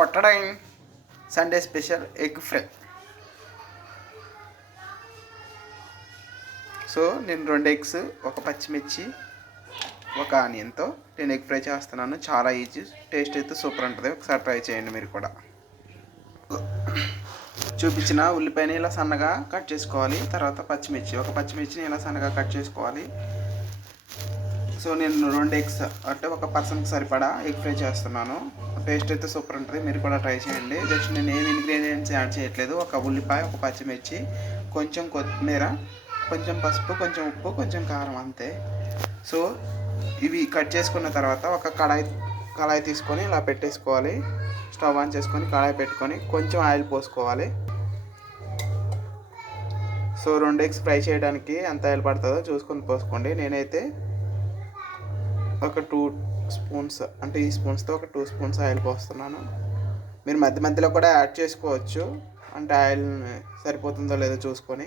కొట్టడం Sunday special egg fry. So నేను 2 eggs, ఒక పచ్చిమిర్చి, ఒక ఆనియన్తో నేను ఎగ్ ఫ్రై చేస్తున్నాను. చాలా ఈజీ, టేస్ట్ అయితే సూపర్ ఉంటుంది. ఒకసారి ట్రై చేయండి మీరు కూడా. చూపించిన ఉల్లిపాయని ఇలా సన్నగా కట్ చేసుకోవాలి. తర్వాత ఒక పచ్చిమిర్చిని ఇలా సన్నగా కట్ చేసుకోవాలి. సో నేను 2 ఎగ్స్ అంటే ఒక పర్సన్కి సరిపడా ఎగ్ ఫ్రై చేస్తున్నాను. టేస్ట్ అయితే సూపర్ ఉంటుంది, మీరు కూడా ట్రై చేయండి. జస్ట్ నేను ఏమి ఇంగ్రీడియంట్స్ యాడ్ చేయట్లేదు. ఒక ఉల్లిపాయ, ఒక పచ్చిమిర్చి, కొంచెం కొత్తిమీర, కొంచెం పసుపు, కొంచెం ఉప్పు, కొంచెం కారం, అంతే. సో ఇవి కట్ చేసుకున్న తర్వాత ఒక కళాయి తీసుకొని ఇలా పెట్టేసుకోవాలి. స్టవ్ ఆన్ చేసుకొని కళాయి పెట్టుకొని కొంచెం ఆయిల్ పోసుకోవాలి. సో 2 ఎగ్స్ ఫ్రై చేయడానికి ఎంత ఆయిల్ పడుతుందో చూసుకొని పోసుకోండి. నేనైతే ఒక 2 స్పూన్స్ అంటే ఈ స్పూన్స్తో ఒక 2 స్పూన్స్ ఆయిల్ పోస్తున్నాను. మీరు మధ్య మధ్యలో కూడా యాడ్ చేసుకోవచ్చు, అంటే ఆయిల్ సరిపోతుందో లేదో చూసుకొని.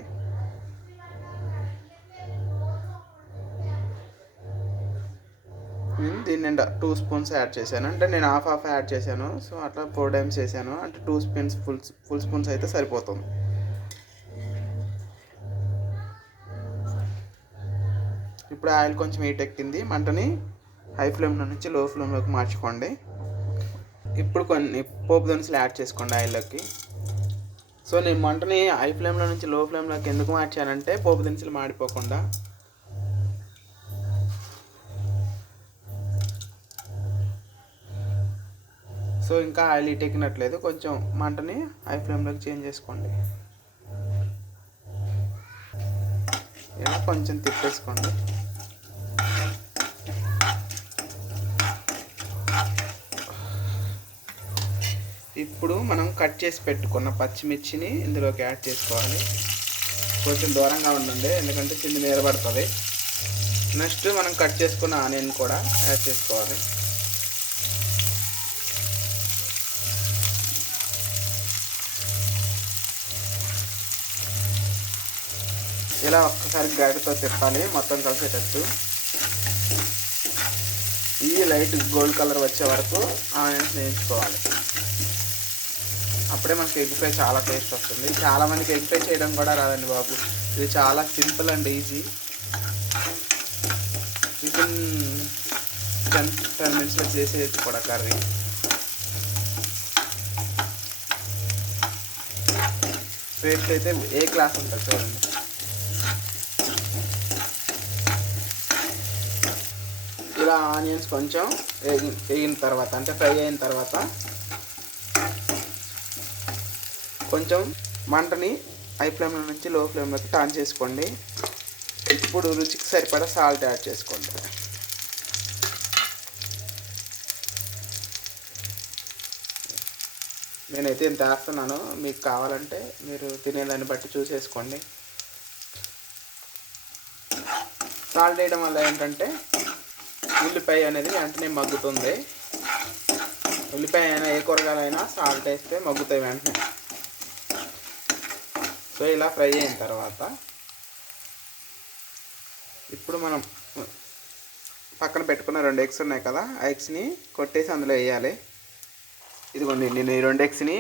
దీని నిండా 2 స్పూన్స్ యాడ్ చేశాను, అంటే నేను హాఫ్ యాడ్ చేశాను. సో అట్లా 4 టైమ్స్ చేశాను, అంటే 2 స్పూన్స్ ఫుల్ స్పూన్స్ అయితే సరిపోతుంది. ఇప్పుడు ఆయిల్ కొంచెం హీట్ ఎక్కింది. మంటని హై ఫ్లేమ్లో నుంచి లో ఫ్లేమ్లోకి మార్చుకోండి. ఇప్పుడు కొన్ని పోపు దినుసులు యాడ్ చేసుకోండి ఆయిల్లోకి. సో నేను మంటని హై ఫ్లేమ్లో నుంచి లో ఫ్లేమ్లోకి ఎందుకు మార్చానంటే పోపు దినుసులు మాడిపోకుండా. సో ఇంకా ఆయిల్ హీట్ ఎక్కినట్లేదు, కొంచెం మంటని హై ఫ్లేమ్లోకి చేంజ్ చేసుకోండి. ఇలా కొంచెం తిప్పేసుకోండి. ఇప్పుడు మనం కట్ చేసి పెట్టుకున్న పచ్చిమిర్చిని ఇందులోకి యాడ్ చేసుకోవాలి. కొంచెం దూరంగా ఉండండి, ఎందుకంటే కింద మీద పడుతుంది. నెక్స్ట్ మనం కట్ చేసుకున్న ఆనియన్ కూడా యాడ్ చేసుకోవాలి. ఇలా ఒక్కసారి గరిటెతో తిప్పాలి మొత్తం కలిసేటట్టు. ఈ లైట్ గోల్డ్ కలర్ వచ్చే వరకు ఆనియన్స్ వేయించుకోవాలి. అప్పుడే మనకి ఎగ్ ఫ్రై చాలా టేస్ట్ వస్తుంది. చాలామందికి ఎగ్ ఫ్రై చేయడం కూడా రాదండి బాబు. ఇది చాలా సింపుల్ అండ్ ఈజీ. వితిన్ 10 మినిట్స్లో చేసేయచ్చు కూడా కర్రీ. టేస్ట్ అయితే ఏ క్లాస్ ఉంటుంది చూడండి. ఇలా ఆనియన్స్ కొంచెం వేగిన తర్వాత, అంటే ఫ్రై అయిన తర్వాత కొంచెం మంటని హై ఫ్లేమ్లో నుంచి లో ఫ్లేమ్లోకి టర్న్ చేసుకోండి. ఇప్పుడు రుచికి సరిపడా సాల్ట్ యాడ్ చేసుకోండి. నేనైతే ఇంత వేస్తున్నాను, మీకు కావాలంటే మీరు తినేదాన్ని బట్టి చూసేసుకోండి. సాల్ట్ వేయడం వల్ల ఏంటంటే ఉల్లిపాయ అనేది వెంటనే మగ్గుతుంది. ఉల్లిపాయ అయినా ఏ కూరగాయలైనా సాల్ట్ వేస్తే మగ్గుతాయి వెంటనే. సో ఇలా ఫ్రై అయిన తర్వాత ఇప్పుడు మనం పక్కన పెట్టుకున్న 2 ఎగ్స్ ఉన్నాయి కదా, ఆ ఎగ్స్ని కొట్టేసి అందులో వేయాలి. ఇదిగోండి, నేను ఈ 2 ఎగ్స్ని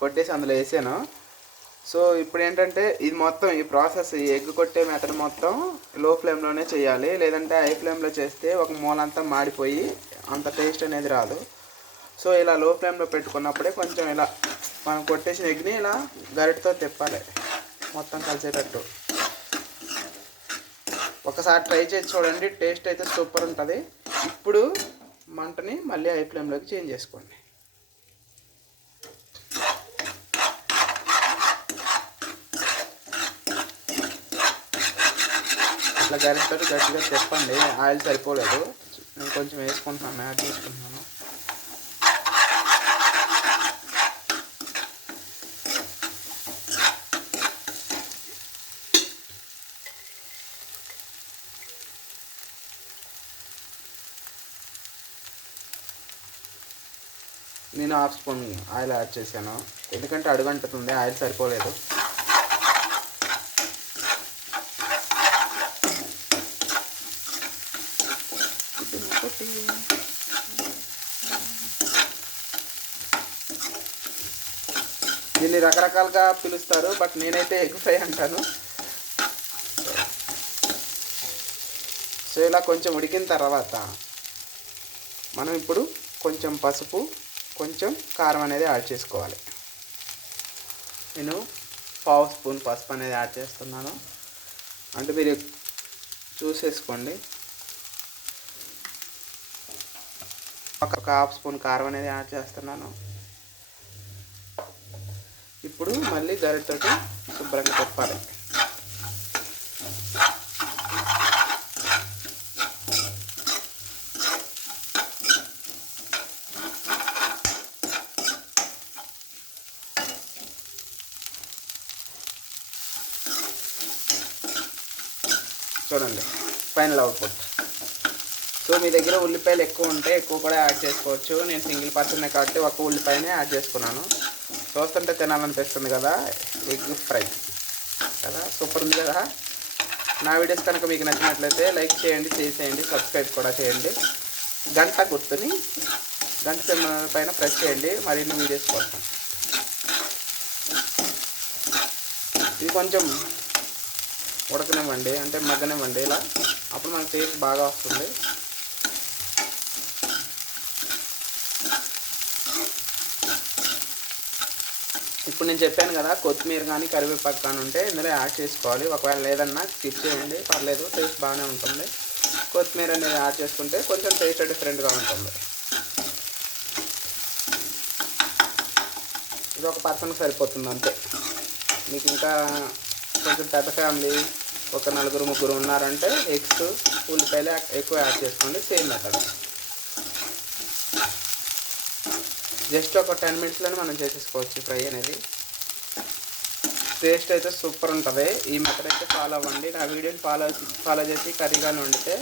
కొట్టేసి అందులో వేసాను. సో ఇప్పుడు ఏంటంటే ఇది మొత్తం ఈ ప్రాసెస్, ఈ ఎగ్ కొట్టే మెథడ్ మొత్తం లో ఫ్లేమ్లోనే చేయాలి. లేదంటే హై ఫ్లేమ్లో చేస్తే ఒక మూలంతా మాడిపోయి అంత టేస్ట్ అనేది రాదు. సో ఇలా లో ఫ్లేమ్లో పెట్టుకున్నప్పుడే కొంచెం ఇలా మనం కొట్టేసిన ఎగ్ని ఇలా గరిటెతో తిప్పాలి మొత్తం కలిసేటట్టు. ఒకసారి ట్రై చేసి చూడండి, టేస్ట్ అయితే సూపర్ ఉంటుంది. ఇప్పుడు మంటని మళ్ళీ హై ఫ్లేమ్లోకి చేంజ్ చేసుకోండి. ఇట్లా గరిటెతో గట్టిగా తిప్పండి. ఆయిల్ సరిపోలేదు, నేను కొంచెం వేసుకుంటున్నాను, యాడ్ చేసుకుంటున్నాను. నేను 1/2 స్పూన్ ఆయిల్ యాడ్ చేశాను, ఎందుకంటే అడుగంటుతుంది, ఆయిల్ సరిపోలేదు. దీన్ని రకరకాలుగా పిలుస్తారు, బట్ నేనైతే ఎగ్ ఫ్రై అంటాను. సో ఇలా కొంచెం ఉడికిన తర్వాత మనం ఇప్పుడు కొంచెం పసుపు, కొంచెం కారం అనేది యాడ్ చేసుకోవాలి. నేను 1/2 స్పూన్ పసుపు అనేది యాడ్ చేస్తున్నాను. అంటే మీరు చూసేసుకోండి. ఒక 1/2 స్పూన్ కారం అనేది యాడ్ చేస్తున్నాను. ఇప్పుడు మళ్ళీ గరిటెతో శుభ్రంగా తిప్పాలి. చూడండి ఫైనల్ అవుట్పుట్. సో మీ దగ్గర ఉల్లిపాయలు ఎక్కువ ఉంటే ఎక్కువ కూడా యాడ్ చేసుకోవచ్చు. నేను సింగిల్ పర్సన్ కాబట్టి ఒక ఉల్లిపాయనే యాడ్ చేసుకున్నాను. చూస్తుంటే తినాలనిపిస్తుంది కదా. ఎగ్ ఫ్రై కదా, సూపర్ ఉంది కదా. నా వీడియోస్ కనుక మీకు నచ్చినట్లయితే లైక్ చేయండి, షేర్ చేయండి, సబ్స్క్రైబ్ కూడా చేయండి. గంట గుర్తుని గంట సింబల్ పైన ప్రెస్ చేయండి మరిన్ని వీడియోస్ కోసం. ఇది కొంచెం ఉడకనివ్వండి, అంటే మగ్గనివ్వండి ఇలా. అప్పుడు మనకు టేస్ట్ బాగా వస్తుంది. ఇప్పుడు నేను చెప్పాను కదా, కొత్తిమీర కానీ కరివేపాకు కానీ ఉంటే ఇందులో యాడ్ చేసుకోవాలి. ఒకవేళ లేదన్నా స్కిప్ చేయండి, పర్లేదు, టేస్ట్ బాగానే ఉంటుంది. కొత్తిమీర అనేది యాడ్ చేసుకుంటే కొంచెం టేస్ట్ డిఫరెంట్గా ఉంటుంది. ఇది ఒక పర్సన్కి సరిపోతుంది అంతే. మీకు ఇంకా కొంచెం పెద్ద ఫ్యామిలీ, ఒక 4-3 ఉన్నారంటే ఎగ్స్, ఉల్లిపాయలు ఎక్కువ యాడ్ చేసుకోండి. Same method. జస్ట్ ఒక 10 మినిట్స్లోనే మనం చేసేసుకోవచ్చు ఫ్రై అనేది. టేస్ట్ అయితే సూపర్ ఉంటుంది. ఈ మెథడ్ అయితే ఫాలో అవ్వండి. నా వీడియోని ఫాలో చేసి కర్రీగానే వండితే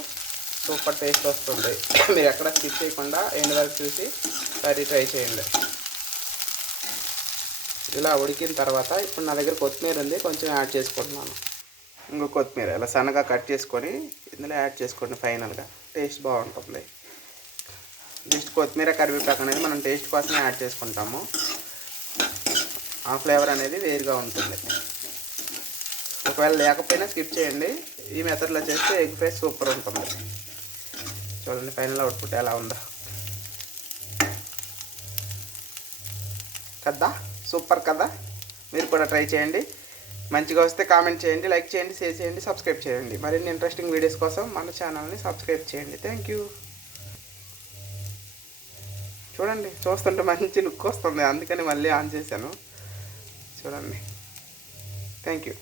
సూపర్ టేస్ట్ వస్తుంది. మీరు ఎక్కడ స్కిప్ చేయకుండా ఎండ్ వరకు చూసి కర్రీ ట్రై చేయండి. ఇలా ఉడికిన తర్వాత ఇప్పుడు నా దగ్గర కొత్తిమీర ఉంది, కొంచెం యాడ్ చేసుకుంటున్నాను. ఇంకో కొత్తిమీర ఇలా సన్నగా కట్ చేసుకొని ఇందులో యాడ్ చేసుకోండి. ఫైనల్గా టేస్ట్ బాగుంటుంది. జస్ట్ కొత్తిమీర కరివేపాకు అనేది మనం టేస్ట్ కోసమే యాడ్ చేసుకుంటాము. ఆ ఫ్లేవర్ అనేది వేరుగా ఉంటుంది. ఒకవేళ లేకపోయినా స్కిప్ చేయండి. ఈ మెథడ్లో చేస్తే ఎగ్ ఫ్రై సూపర్ ఉంటుంది. చూడండి ఫైనల్ అవుట్పుట్ ఎలా ఉందో కదా, సూపర్ కదా. మీరు కూడా ట్రై చేయండి. మంచిగా వస్తే కామెంట్ చేయండి, లైక్ చేయండి, షేర్ చేయండి, సబ్స్క్రైబ్ చేయండి. మరిన్ని ఇంట్రెస్టింగ్ వీడియోస్ కోసం మన ఛానల్ని సబ్స్క్రైబ్ చేయండి. Thank you. చూడండి చూస్తుంటే మంచి లుక్ వస్తుంది, అందుకని మళ్ళీ ఆన్ చేశాను. చూడండి. Thank you.